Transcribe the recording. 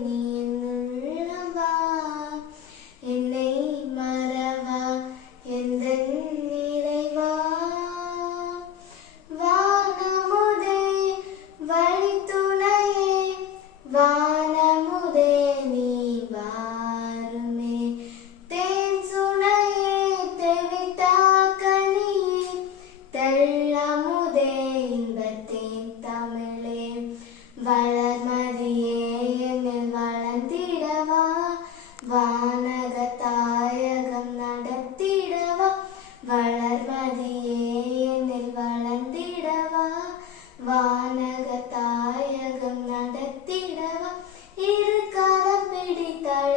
நீ உள்ளவா என்னை மறவா எந்தன் நிறைவா வானமுதே வழித்துணையே வானமுதே நீ வாருமே தேன் சுனையே தெவிட்டா கனியே தெள்ளமுதே இன்பத்தேன் தமிழே வளர்மதியே என்னில் வளர்ந்திடவா வானக தாயகம் நடத்திடவா வளர்மதியே என்னில் வளர்ந்திடவா வானக தாயகம் நடத்திடவா இரு கரம் பிடித்தழ